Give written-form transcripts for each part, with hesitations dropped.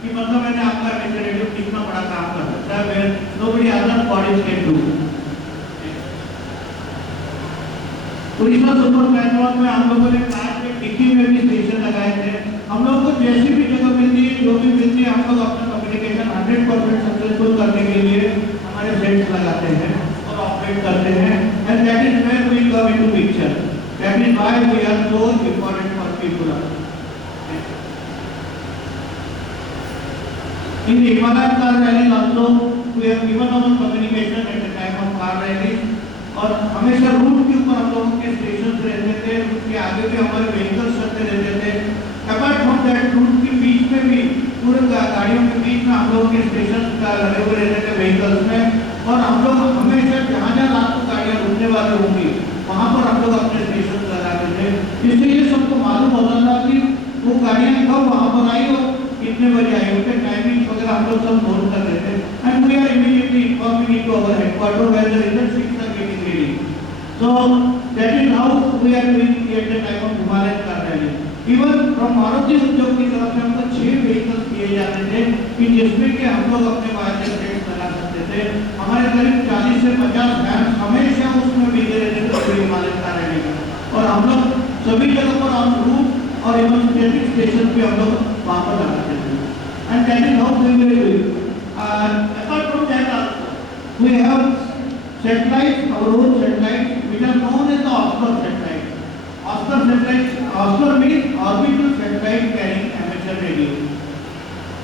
कि मतलब मैंने आपका एडमिनिस्ट्रेटिव कितना बड़ा काम कर सकता है, where nobody other bodies can do। Orissa super platform में हम लोगों ने कार के डिक्की में भी स्टेशन लगाए थे। हम लोग को जैसी भी जगह मिलती है, जो भी मिलती है, हम लोग अपना कम्युनिकेशन 100% सक्सेसफुल करने के लिए हमारे सेट्स लगाते हैं और ऑपरेट करते हैं। And that is where we come into picture. That is why we are so important for people. In the Himalayan car rally also we have given our communication at the time of car rally. और हमेशा root के ऊपर हम लोगों के station रहते थे, उसके आगे भी हमारे व्हीकल्स चलते रहते थे। अपार्ट फ्रॉम दैट रूट के बीच में भी पूरे गाड़ियों के बीच में हम लोगों के स्टेशन लगे हुए रहते थे व्हीकल्स में। और हम लोग हमेशा जहाँ जहाँ रात को गाड़ियाँ रुकने वाली होंगी वहाँ पर हम लोग अपने स्टेशन लगाते थे। इससे ये सबको मालूम होता था कि वो गाड़ियाँ कब वहाँ पर आई और कितने बजे आई, उनके टाइमिंग वगैरह हम लोग सब नोट कर लेते थे। And we are immediately informing it to our headquarter where the result sheets are getting ready. So that is how we are doing at the time of Himalayan car rally. Even from Maruti उद्योग की तरफ से हमको 6 vehicles दिए जाते थे कि जिसमें कि हम लोग अपने बाइक सेट्स लगा सकते थे। हमारे करीब 40 से 50 वैन हमेशा उसमें बिजी रहते थे पूरी हिमालयन कार रैली में। और हम लोग सभी जगह पर ऑन रूट और इवन स्टेटिक स्टेशन पे हम लोग वहाँ पर लगाते थे। And that is how we were doing. Apart from that also, we have satellites, our own satellites, which are known as the Oscar satellite. Oscar satellite, Oscar means orbital satellite carrying amateur radio.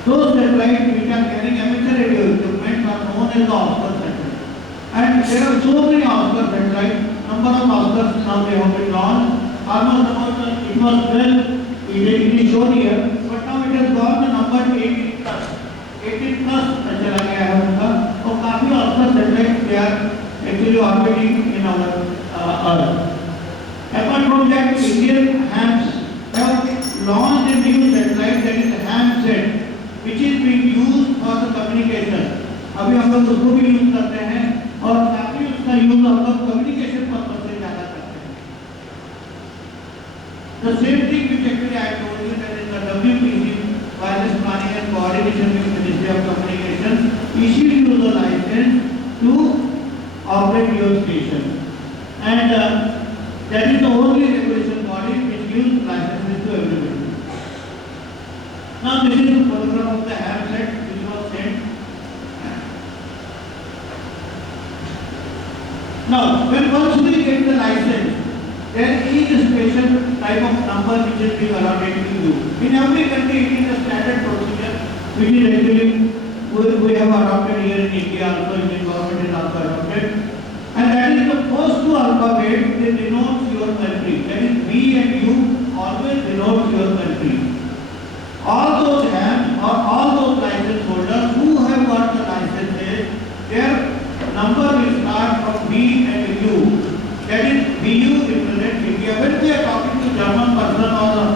Those satellites which are carrying amateur radio equipment are known as the Oscar satellite. And there are so many Oscar satellites. Number of Oscars now they have been launched. Almost about it was 12. It is shown here, but now it has gone to number 18 plus. 18 plus चला गया है उनका। और काफी Oscar satellites they are actually orbiting in our Earth. Apart from that, Indian hams have launched a new satellite that is HAMSat, which is being used for the communication. अभी हम लोग उसको भी यूज करते हैं और काफी उसका यूज हम लोग कम्युनिकेशन पर्पस से ज्यादा करते हैं। The same thing which actually I told you that in the WPC, Wireless Planning and Coordination with Ministry of Communications, issued you the license to operate your station, and that is the only regulation body which gives licenses to everybody. Now this is the photograph of the HAMSat which was sent. Now when once we get the license, there is a special type of number which is being allotted to you. In every country it is a standard procedure which is actually we have adopted here in India also, Indian government has also adopted, and that is the first two alphabet they denote your country. That is V and U always denote your country. All those hams or all those license holders who have got the licenses, their number will start from V and U. That is VU represents India. When they are talking to German person or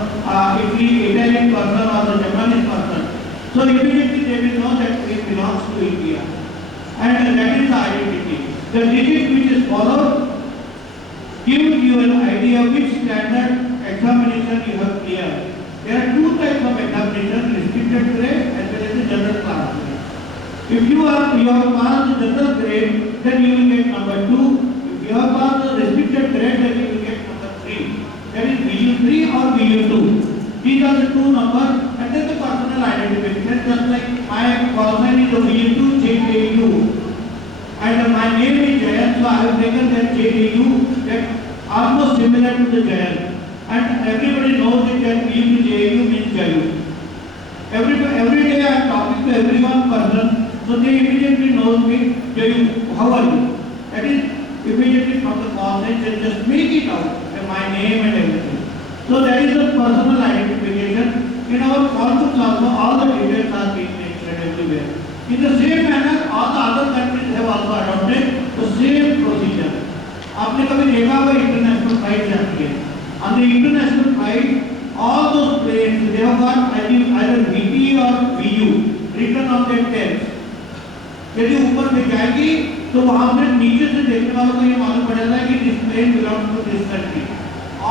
Italian person or the Japanese person, so immediately they will know that it belongs to India, and that is the identity. The digit which is followed gives you an idea which standard examination you have cleared. There are two types of examination: restricted grade as well as the general class grade. If you have passed the general grade, then you will get number 2. If you have passed the restricted grade, then you will get number 3. That is VU3 or VU2. These are the two numbers, and then the personal identification. Just like my call sign is the VU2 JAU, and my name is Jayan, so I have taken that JAU, that almost similar to the Jayan, and everybody knows that VU2 JAU means Jayu. Every day I am talking to everyone person, so they immediately know me, Jayu, how are you? That is immediately from the call sign, they just make it out, my name and everything. So that is the personal identification. In our call books also, all the details are being mentioned everywhere. In the same manner, all the other countries have also adopted the same procedure. आपने कभी देखा होगा international flight जाती है, on the international flight, all those planes they have got either VP or VU written on their tails. यदि ऊपर से जाएगी तो वहाँ से नीचे से देखने वालों को ये मालूम पड़ेगा कि this plane belongs to this country.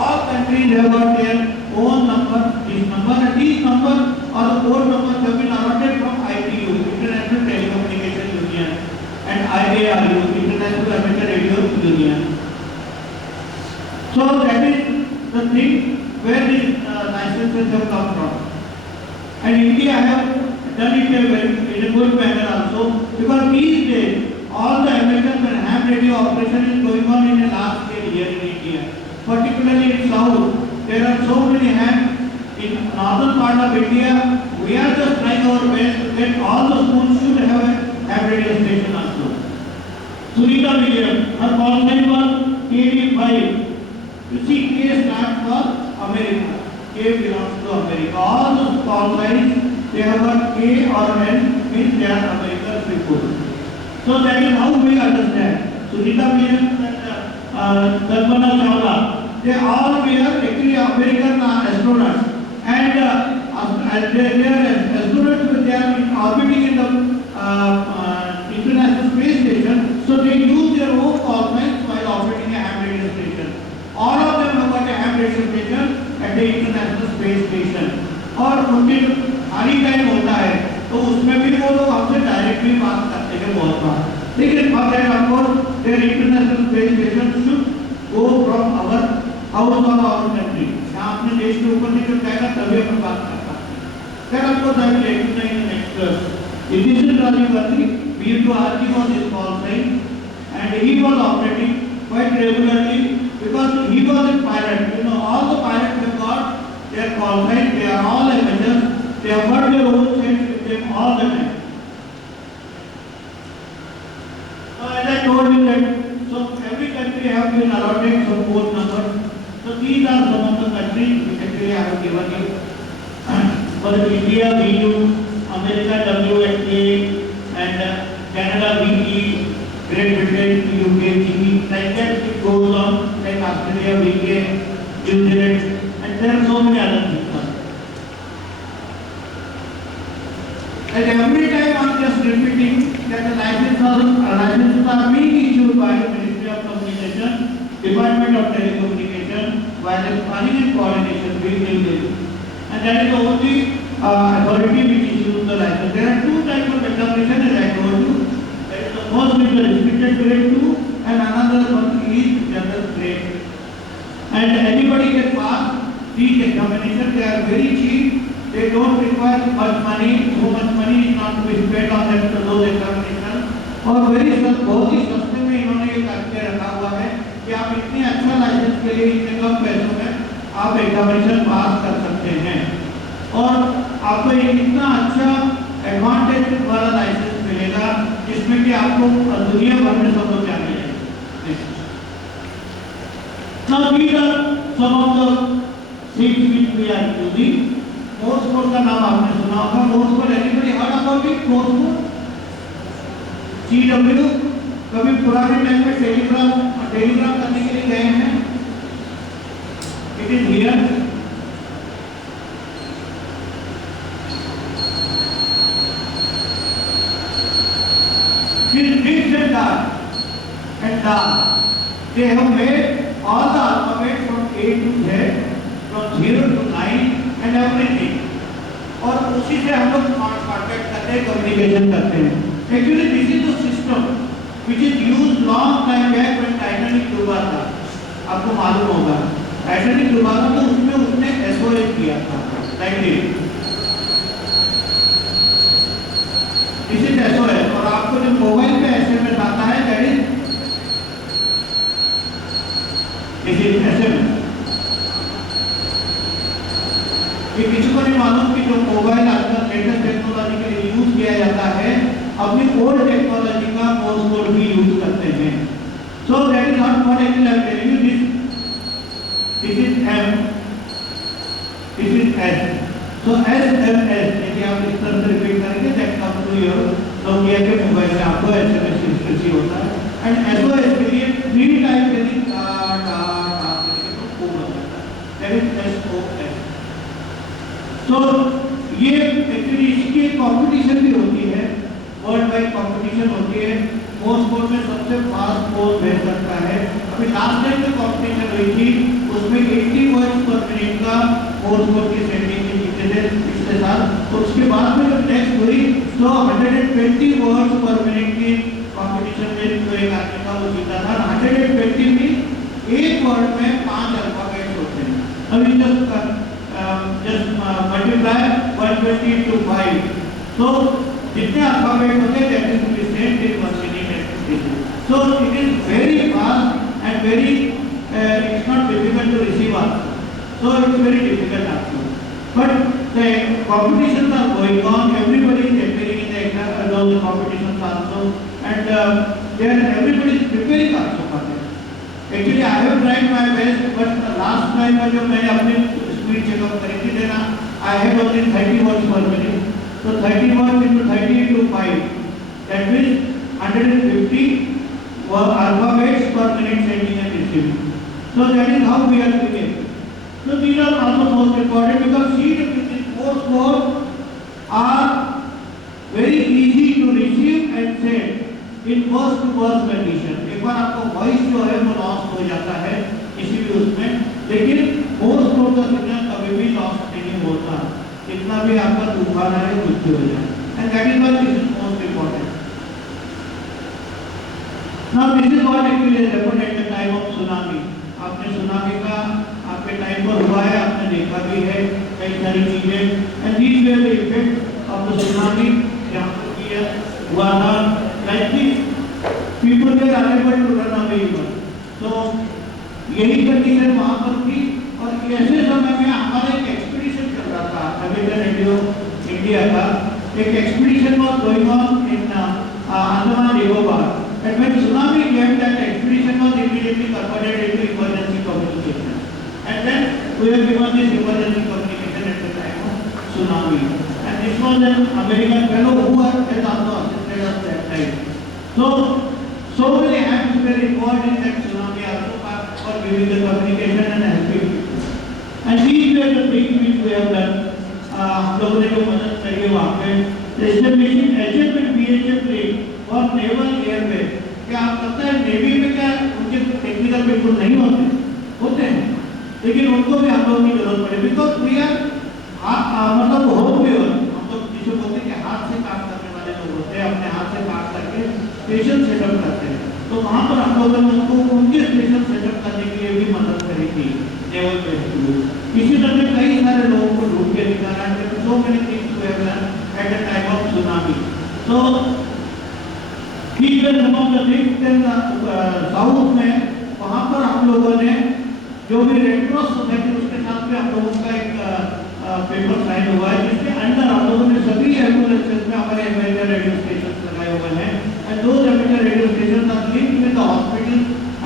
All countries have got their own number, this number, and these numbers or the port numbers have been allotted from ITU, International Telecommunication Union, and IARU, International Amateur Radio Union. So that is the thing where these licenses have come from. And India have done it in a good manner also, because these days all the amateur and ham radio operation is going on in a large scale here in India. Particularly in South, there are so many ham. In northern part of India, we are just trying our best that all the schools should have a ham radio station also. Sunita Williams, her call sign was KD5. You see, K stands for America. K belongs to America. All those call signs, they have got K or N, means they are American people. So that is how we understand. Sunita Williams and Kalpana Chawla, they all were actually American astronauts. And they are astronauts, they are orbiting in the International Space Station. So they use their own call signs while operating a ham radio station. All of them have got a ham radio station at the International Space Station. और उनके खाली time होता है तो उसमें भी वो लोग हमसे डायरेक्टली बात करते हैं बहुत बार. लेकिन अब है आपको their International Space Station should go from our house or our country. यहाँ अपने देश के ऊपर निकल जाएगा तभी हम बात कर सकते हैं. Then of course I will explain in next class. This is Rajiv Gandhi. We used to argue on this call sign, and he was operating quite regularly because he was a pilot. You know, all the pilots have got their call sign. They are all amateurs. They have got their own sets with them all the time. So as I told you that, so every country have been allotted some port numbers. So these are some of the countries which actually I have given you. For India, VU, America, WSA, and Canada, VE, Great Britain, UK, GE, like that it goes on, like Australia, VK, New Zealand, and there are so many other things. And every time I am just repeating that the licenses are being issued by the Ministry of Communication, Department of Telecommunication, while the planning and coordination being done. And that is the only authority which issues the license. There are two types of examination as I told you. There is the first which is restricted grade 2 and another one is general grade. And anybody can pass these examinations. They are very cheap. They don't require much money. So much money is not to be spent on that those examinations. और बहुत ही सस्ते में इन्होंने ये करके रखा हुआ है कि आप इतने अच्छा लाइसेंस के लिए इतने कम पैसों में आप एग्जामिनेशन पास कर सकते हैं और आपको इतना अच्छा एडवांटेज वाला लाइसेंस मिलेगा जिसमें कि आपको दुनिया भर में सब लोग जाने जाएंगे. Now these are some of the things which we are using. Morse code का नाम आपने सुना होगा. Morse code anybody heard about it? Morse code? CW कभी पुराने टाइम में टेलीग्राम करने के लिए गए हैं? It is here. This and that. They have made all the alphabet from A to Z, from 0 to 9 and everything. और उसी से हम लोग कॉन्टैक्ट करते हैं, कम्युनिकेशन करते हैं. Actually, this is the system which is used long time back when Titanic डूबा था. आपको मालूम होगा. Titanic डूबा था तो उसमें उसने SOS किया था. Like this. This is SOS. और आपको जो मोबाइल पे SMS आता है, that is this is SMS. ये किसी को नहीं मालूम कि जो मोबाइल आजकल लेटेस्ट टेक्नोलॉजी के लिए यूज किया जाता है, अपनी ओल्ड टेक्नोलॉजी का मोर्स कोड भी यूज करते हैं. So that is not what I will tell you. This is M, this is S. So SMS यदि आप इस तरह से रिपीट करेंगे that come to your Nokia के मोबाइल में आपको SMS रिसीव होता है. एंड SOS के लिए 3 टाइप यदि करके तो कोड होता है. That is SOS. तो ये एक्चुअली इसकी कंपटीशन भी होती है, वर्ल्ड वाइड कंपटीशन होती है. मोर्स कोड में सबसे फास्ट कोड भेज सकता है. अभी लास्ट टाइम जो कंपटीशन हुई थी उसमें 80 वर्ड्स पर मिनट का मोर्स कोड की सेंडिंग की लिखते थे पिछले साल। तो उसके बाद में जब नेक्स्ट हुई तो 120 वर्ड्स पर मिनट की कंपटीशन में जो एक आदमी था वो जीता था। 120 में एक वर्ड में 5 अल्फाबेट्स होते हैं। अभी जस्ट मल्टीप्लाई 120 to 5, तो जितने अल्फाबेट होते हैं that is present in one minute expression. So it is very fast and very it's not difficult to receive also. So it's very difficult also. But the competitions are going on. Everybody is appearing in the competitions also, and everybody is preparing also for that. Actually, I have tried my best, but last time जब मैंने अपनी speed checkup करी थी देना, I had only 30 words per minute. So 30 words into 30 into 5, that means 150 alphabets per minute sending and receiving. So that is how we are doing it. So these are also most important because CWC course words are very easy to receive and send in first to first condition. एक बार आपको voice जो है वो lost हो जाता है किसी भी उसमें, लेकिन मोस्ट ऑफ द सिग्नल कभी भी लॉस्ट नहीं होता, कितना भी आपका तूफान आए कुछ भी हो जाए, and that is why this is most important. Now this is what actually happened at the time of tsunami. आपने सुनामी का आपके टाइम पर हुआ है, आपने देखा भी है कई सारी चीजें, and these were the effect of the tsunami जहाँ पर किया हुआ था, like people were unable to run away even. So यही कंडीशन वहाँ पर थी। और ऐसे समय में हमारा एक एक्सपीडिशन चल रहा था, अमेरिकन रेडियो इंडिया का एक expedition was going on in Andaman Nicobar. And when tsunami came, that expedition was immediately converted into emergency communication. And then we have given this emergency communication at the time of tsunami. And this was an American fellow who has also assisted us that time. So many hands were involved in that tsunami also for giving the communication and helping people. And these were the things which we have done. हम लोगों ने जो मदद करी है वहाँ पे establishing HF and VHF link और नेवल एयरवे। क्या आप पता है नेवी में क्या उनके टेक्निकल बिल्कुल नहीं होते हैं, लेकिन उनको भी हम लोगों की जरूरत पड़े बिकॉज वी आर मतलब होम वेयर, हम लोग जिसे बोलते हैं कि हाथ से काम करने वाले लोग होते हैं, अपने हाथ से काम करके स्टेशन सेटअप करते हैं। तो वहाँ पर हम लोगों ने उनको उनके स्टेशन सेटअप करने के लिए भी मदद करी थी नेवल बेस। इसी तरह कई सारे लोगों को ढूंढ के निकाला है। So many things we have done at the time of tsunami. So these were some of the things. Then south में वहाँ पर हम लोगों ने जो भी रेड क्रॉस सोसाइटी उसके साथ में हम लोगों का एक पेपर साइन हुआ है जिसके अंदर हम लोगों ने सभी एम्बुलेंसेस में हमारे एमिटर रेडियो स्टेशन लगाए हुए हैं। And those emitter radio station are linked with the hospital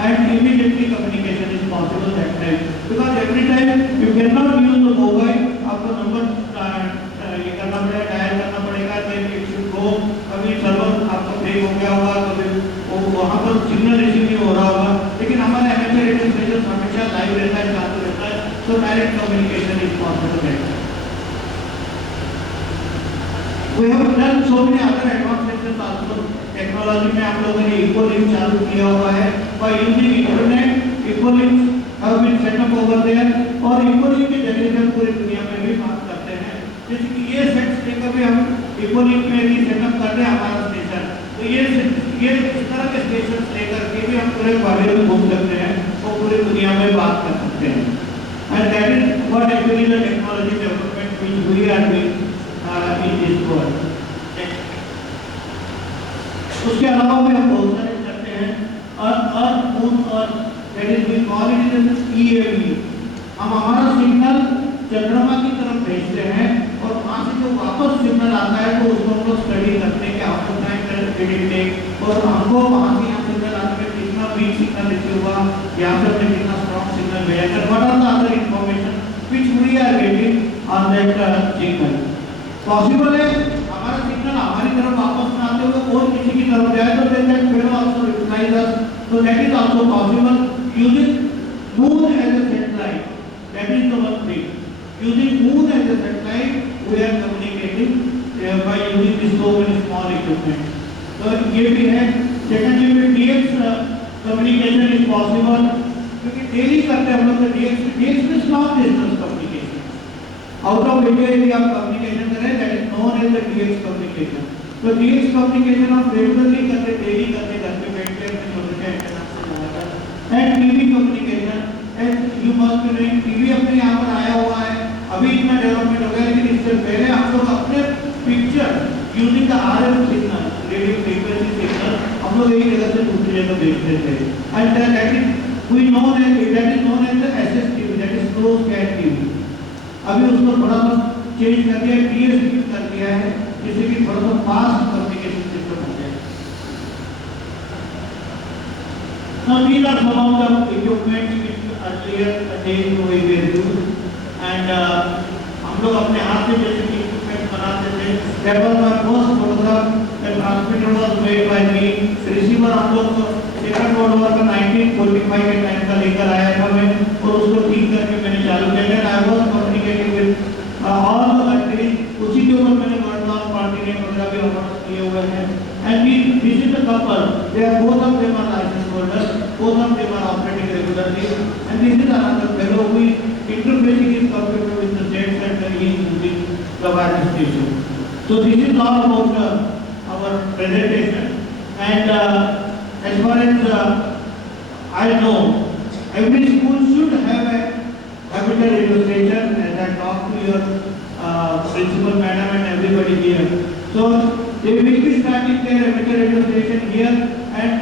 and immediately communication is possible that time because every time you cannot use the mobile, आपको नंबर ये करना पड़ेगा, डायल करना पड़ेगा, then it should go, कभी server आपका break हो गया होगा, कभी वहाँ पर सिग्नल रिसीव नहीं हो रहा होगा, लेकिन हमारा एमिटर रेडियो स्टेशन हमेशा लाइव रहता है, चालू रहता है, so direct communication is possible that time. We have done so many other advancements also. Technology में आप लोगों ने इक्वलिंक चालू किया हुआ है by using इंटरनेट। इक्वलिंक have been set up over there और इक्वलिंक के जरिए से पूरी दुनिया में भी बात करते हैं। जैसे कि ये सेट्स लेकर भी हम इक्वलिंक में भी सेटअप कर रहे हैं हमारा स्टेशन, तो ये इस तरह के स्टेशन लेकर के भी हम पूरे बारे में घूम सकते हैं और पूरी दुनिया में बात कर सकते हैं। And that is what actually the technology development which we are doing in this world. उसके अलावा भी हम बहुत सारे करते हैं अर्थ मून और that is we call it as EAV. हम हमारा सिग्नल चंद्रमा की तरफ भेजते हैं और वहाँ से जो वापस सिग्नल आता है तो उसको हम लोग स्टडी करते हैं कि हाउ टू प्रेडिक्ट और हमको वहाँ से यहाँ सिग्नल आने में कितना वीक सिग्नल रिसीव हुआ, यहाँ से हमने कितना स्ट्रॉन्ग सिग्नल भेजा, that what are the other information which we are getting on that signal. Possible है हमारा सिग्नल हमारी तरफ वापस ना आते हुए और किसी की तरफ जाए तो then that will also recognize us, so that is also possible using moon as a satellite. That is the one thing, using moon as a satellite we are communicating by using this so many small equipment. तो ये भी है। Secondly में DX communication is possible क्योंकि daily करते हैं हम लोग DX में long distance communication. Out of India यदि आप कम्युनिकेशन करें, that is known as the DX communication. तो डीएक्स कम्युनिकेशन आप रेगुलरली करते, डेली करते, घर पे बैठ के अपने छोटे से एंटेना से लगाकर। And TV communication, and you must be knowing, TV अपने यहाँ पर आया हुआ है, अभी इतना डेवलपमेंट हो गया, लेकिन इससे पहले हम लोग अपने picture using the RF signal, radio frequency signal, हम लोग एक जगह से दूसरी जगह भेजते थे। And that is we known as, that is known as the SSTV, that is close cat TV. अभी उसको थोड़ा सा चेंज कर दिया, टीएसटीवी कर दिया है, जिससे कि थोड़ा सा फास्ट कम्युनिकेशन सिस्टम हो जाए। Now these are some of the equipment which earlier days were used, and हम लोग अपने हाथ से जैसे कि इक्विपमेंट बनाते थे। That was my first photograph. The transmitter was made by me. Receiver हम लोग सेकंड वर्ल्ड वॉर का 1945 के टाइम का लेकर आया था मैं, और उसको ठीक करके मैंने चालू किया। I was communicating with all the countries. उसी के ऊपर मैंने वर्ल्ड वॉर पार्टी ने वगैरह भी अवार्ड किए हुए हैं। And this is the couple. They are both of them are license holders. Both of them are operating regularly. And this is another fellow who is interfacing his computer with the jet center. He is using the wireless station. So this is all about our presentation. And as far as I know, every school should have a capital radio station. As I talked to your principal madam and everybody here. So they will be starting their amateur radio station here, and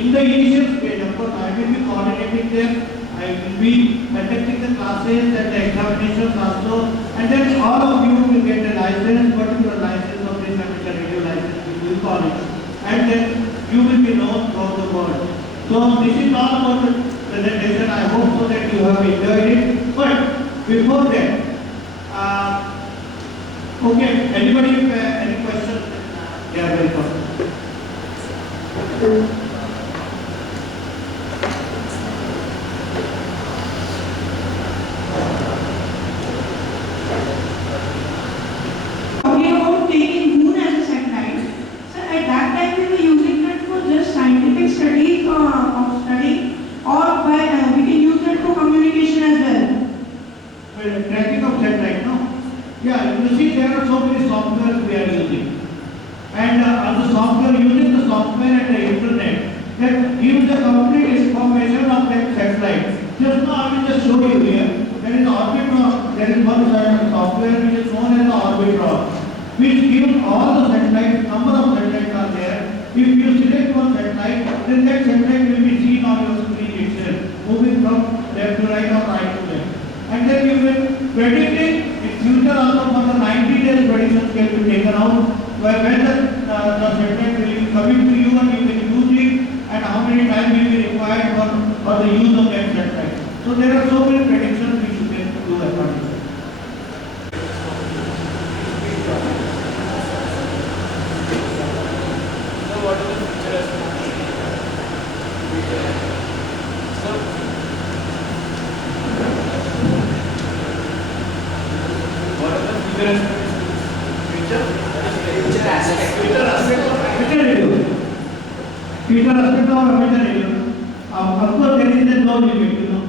in the initial stage, of course, I will be coordinating them. I will be conducting the classes and the examinations also, and then all of you will get a license, particular license of this amateur radio license, which we call it, and then you will be known throughout the world. So this is all about the presentation. I hope so that you have enjoyed it. But before that, okay, anybody any questions? Yeah, welcome. Talking about taking moon as a satellite, so at that time we were using it for just scientific study or by we can use it for communication as well. Well, tracking of satellite, no? Yeah, you see there are so many softwares we are using. And on the software, using the software and the internet, that gives the complete information of that satellite. Just now I will just show you here. There is Orbitron. There is one software which is known as the Orbitron, which gives all the satellites, number of satellites are there. If you select one satellite, then that satellite will be seen on your screen itself, moving from left to right or right to left. And then you will predict it in future also. For the 90 days predictions can be taken out, where when the satellite will be coming to you and you can use it, and how many times will be required for the use of that satellite. So there are so many predictions which you can do according to that. So what is the future aspect? So what are the future aspects? Future aspect. Future aspect of Amateur radio. Future aspect of amateur radio. Of course, there is no limit, you know,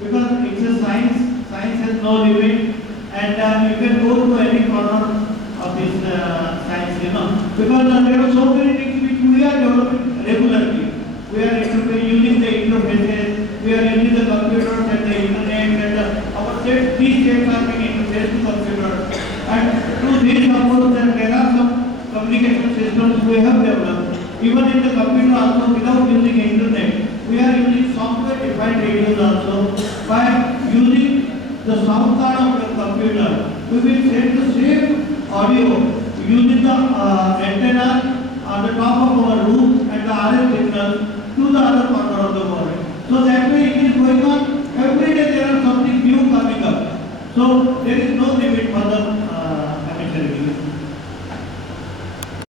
because it's a science. Science has no limit, and you can go to any corner of this science, you know, because there are so many things which we are developing regularly. We are using the interfaces, we are using the computers and the internet, and our sets, these sets are being interfaced to computers. And through these, of course, there are some communication systems we have developed. Even in the computer also, without using internet, we are using software-defined radios also. By using the sound card of your computer, we will send the same audio using the antenna on the top of our roof and the RF signal to the other corner of the world. So that way it is going on. Every day there is something new coming up. So there is no limit for the